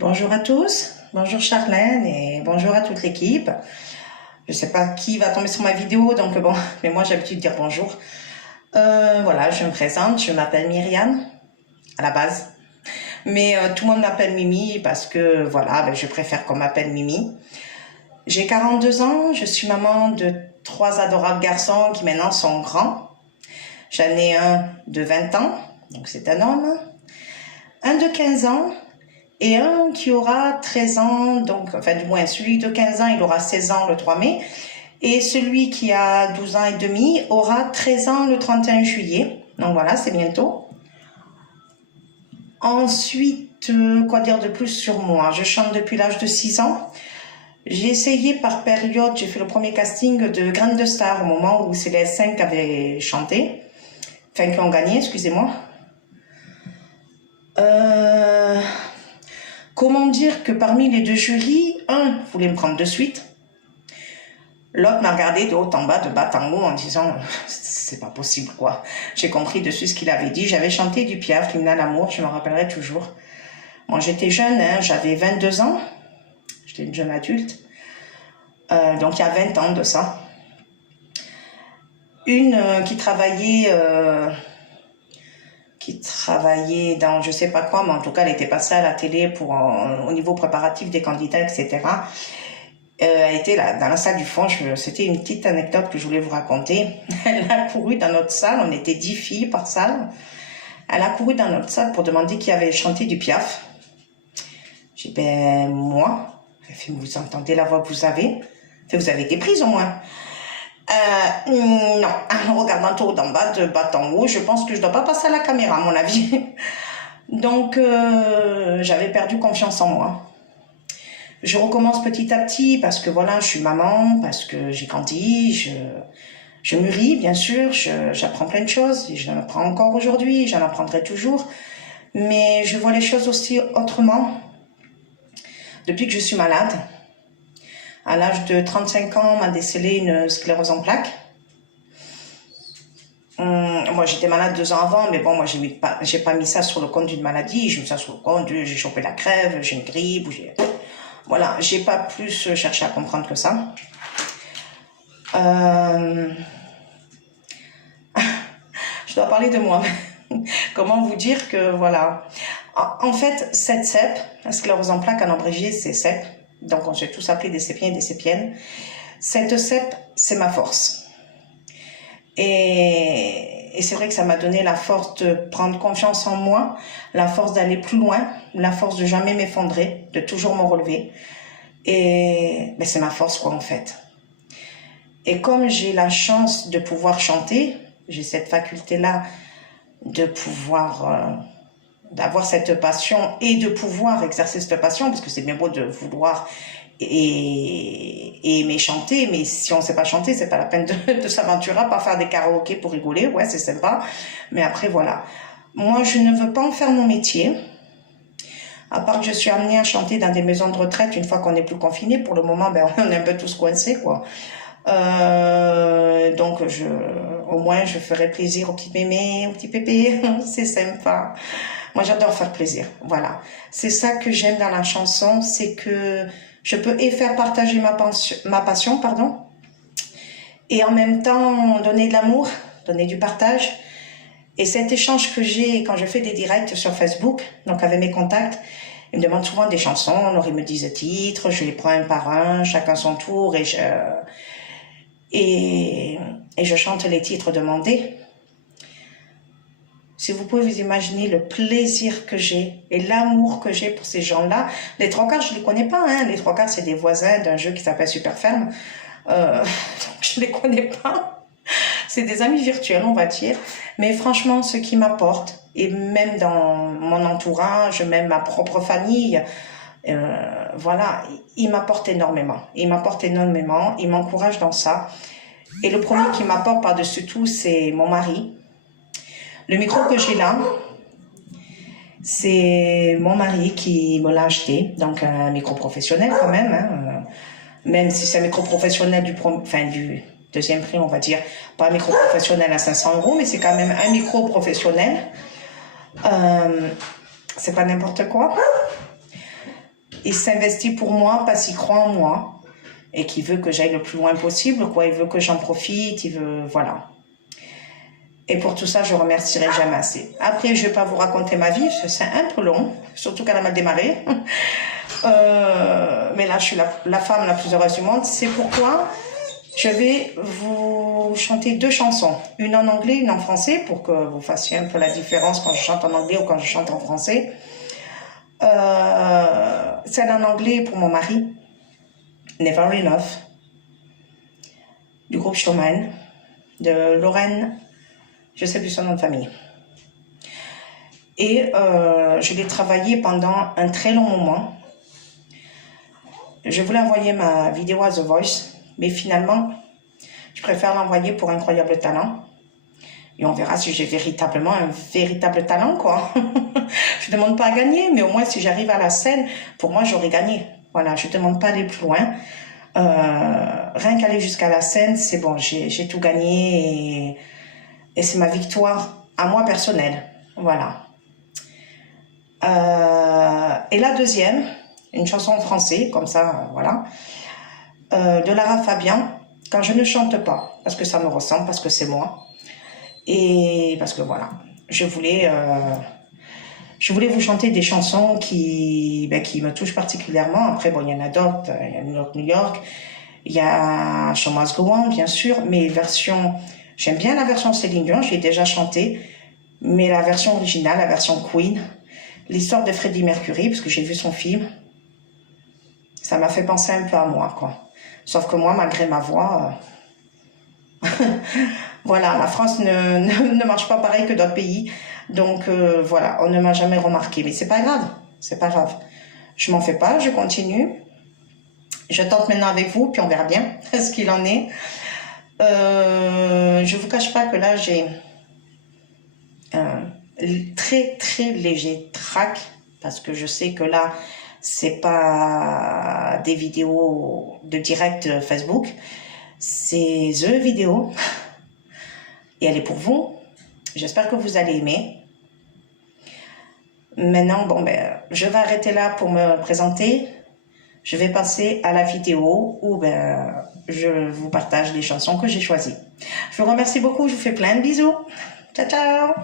Bonjour à tous, bonjour Charlène et bonjour à toute l'équipe. Je sais pas qui va tomber sur ma vidéo, donc bon, mais moi j'ai l'habitude de dire bonjour. Voilà, je me présente, je m'appelle Myriam, à la base. Mais tout le monde m'appelle Mimi parce que voilà, je préfère qu'on m'appelle Mimi. J'ai 42 ans, je suis maman de 3 adorables garçons qui maintenant sont grands. J'en ai un de 20 ans, donc c'est un homme, un de 15 ans, et un qui aura 13 ans, donc, enfin du moins celui de 15 ans, il aura 16 ans le 3 mai, et celui qui a 12 ans et demi aura 13 ans le 31 juillet, donc voilà, c'est bientôt. Ensuite, quoi dire de plus sur moi? Je chante depuis l'âge de 6 ans. J'ai essayé par période, j'ai fait le premier casting de Graines de Star au moment où c'est les S5 qui avaient chanté, enfin qui ont gagné, excusez-moi. Comment dire que parmi les deux jurys, un voulait me prendre de suite, l'autre m'a regardé de haut en bas, de bas en haut, en disant c'est pas possible quoi. J'ai compris dessus ce qu'il avait dit. J'avais chanté du Piaf, l'hymne à l'amour, je me rappellerai toujours. Moi j'étais jeune, hein, j'avais 22 ans, j'étais une jeune adulte, donc il y a 20 ans de ça. Une qui travaillait dans je sais pas quoi, mais en tout cas elle était passée à la télé pour au niveau préparatif des candidats, etc. Elle était là, dans la salle du fond, c'était une petite anecdote que je voulais vous raconter. Elle a couru dans notre salle, on était 10 filles par salle. Elle a couru dans notre salle pour demander qui avait chanté du Piaf. J'ai dit, ben moi. Elle fait, vous entendez la voix que vous avez? Vous avez été prise au moins. Non, en regardant tout d'en bas, de bas en haut, je pense que je dois pas passer à la caméra, à mon avis. Donc, j'avais perdu confiance en moi. Je recommence petit à petit parce que voilà, je suis maman, parce que j'ai grandi, je mûris, bien sûr, j'apprends plein de choses, j'en apprends encore aujourd'hui, j'en apprendrai toujours, mais je vois les choses aussi autrement. Depuis que je suis malade, à l'âge de 35 ans, on m'a décelé une sclérose en plaques. Moi, j'étais malade 2 ans avant, mais bon, moi, j'ai pas mis ça sur le compte d'une maladie. J'ai mis ça sur le compte j'ai chopé la crève, j'ai une grippe, voilà, j'ai pas plus cherché à comprendre que ça. Je dois parler de moi. Comment vous dire que, voilà. En fait, cette CEP, la sclérose en plaques en abrégé, c'est CEP. Donc, on s'est tous appelés des sépiens et des sépiennes. Cette CEP, c'est ma force. Et c'est vrai que ça m'a donné la force de prendre confiance en moi, la force d'aller plus loin, la force de jamais m'effondrer, de toujours me relever. Et ben, c'est ma force quoi en fait. Et comme j'ai la chance de pouvoir chanter, j'ai cette faculté-là de pouvoir d'avoir cette passion et de pouvoir exercer cette passion, parce que c'est bien beau de vouloir et aimer chanter, mais si on ne sait pas chanter, c'est pas la peine de s'aventurer à pas faire des karaokés pour rigoler, ouais c'est sympa, mais après voilà. Moi je ne veux pas en faire mon métier, à part que je suis amenée à chanter dans des maisons de retraite une fois qu'on n'est plus confiné. Pour le moment, ben, on est un peu tous coincés quoi. Donc au moins je ferai plaisir aux petits mémés, aux petits pépés, c'est sympa. Moi j'adore faire plaisir, voilà. C'est ça que j'aime dans la chanson, c'est que je peux faire partager ma passion, pardon, et en même temps donner de l'amour, donner du partage. Et cet échange que j'ai quand je fais des directs sur Facebook, donc avec mes contacts, ils me demandent souvent des chansons, alors ils me disent titres, je les prends un par un, chacun son tour, et je chante les titres demandés. Si vous pouvez vous imaginer le plaisir que j'ai et l'amour que j'ai pour ces gens-là. Les 3/4, je les connais pas, hein. Les 3/4, c'est des voisins d'un jeu qui s'appelle Super Ferme. Donc je les connais pas. C'est des amis virtuels, on va dire. Mais franchement, ce qui m'apporte, et même dans mon entourage, même ma propre famille, voilà, ils m'apportent énormément. Ils m'apportent énormément, ils m'encouragent dans ça. Et le premier qui m'apporte par-dessus tout, c'est mon mari. Le micro que j'ai là, c'est mon mari qui me l'a acheté, donc un micro professionnel quand même, hein. Même si c'est un micro professionnel du deuxième prix, on va dire, pas un micro professionnel à 500 €, mais c'est quand même un micro professionnel. C'est pas n'importe quoi. il s'investit pour moi parce qu'il croit en moi et qu'il veut que j'aille le plus loin possible, quoi. Il veut que j'en profite, il veut, voilà. Et pour tout ça, je remercierai jamais assez. Après, je vais pas vous raconter ma vie, c'est un peu long, surtout qu'elle a mal démarré. Mais là, je suis la femme la plus heureuse du monde. C'est pourquoi je vais vous chanter 2 chansons. Une en anglais, une en français, pour que vous fassiez un peu la différence quand je chante en anglais ou quand je chante en français. Celle en anglais pour mon mari, Never Enough, du groupe Showman, de Lorraine, je ne sais plus son nom de famille. Et je l'ai travaillé pendant un très long moment. Je voulais envoyer ma vidéo à The Voice, mais finalement, je préfère l'envoyer pour Incroyable Talent. Et on verra si j'ai véritablement un véritable talent, quoi. Je ne demande pas à gagner, mais au moins si j'arrive à la scène, pour moi, j'aurais gagné. Voilà, je ne demande pas d'aller plus loin. Rien qu'aller jusqu'à la scène, c'est bon, j'ai tout gagné et c'est ma victoire à moi personnelle. Voilà. Et la deuxième, une chanson en français, comme ça, voilà, de Lara Fabian, Quand je ne chante pas, parce que ça me ressemble, parce que c'est moi, et parce que voilà, je voulais vous chanter des chansons qui me touchent particulièrement. Après, bon, il y en a d'autres, il y a New York, New York, il y a Show Must Go On, bien sûr, mais j'aime bien la version Céline Dion, j'ai déjà chanté, mais la version originale, la version Queen, l'histoire de Freddie Mercury, parce que j'ai vu son film, ça m'a fait penser un peu à moi, quoi. Sauf que moi, malgré ma voix, voilà, la France ne marche pas pareil que d'autres pays. Donc voilà, on ne m'a jamais remarqué. Mais c'est pas grave, c'est pas grave. Je m'en fais pas, je continue. Je tente maintenant avec vous, puis on verra bien ce qu'il en est. Je vous cache pas que là, j'ai un très très léger trac, parce que je sais que là, c'est pas des vidéos de direct Facebook, c'est The vidéo et elle est pour vous. J'espère que vous allez aimer. Maintenant, bon, je vais arrêter là pour me présenter. Je vais passer à la vidéo où je vous partage les chansons que j'ai choisies. Je vous remercie beaucoup, je vous fais plein de bisous. Ciao, ciao!